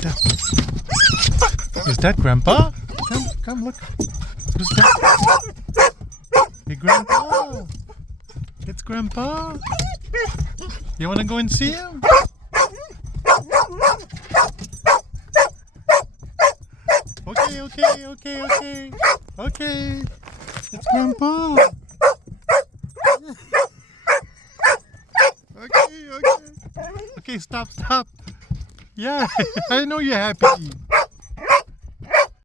Who's that? Is that Grandpa? Come look. Who's that? Hey, Grandpa. It's Grandpa. You want to go and see him? Okay. It's Grandpa. Okay, stop. Yeah, I know you're happy.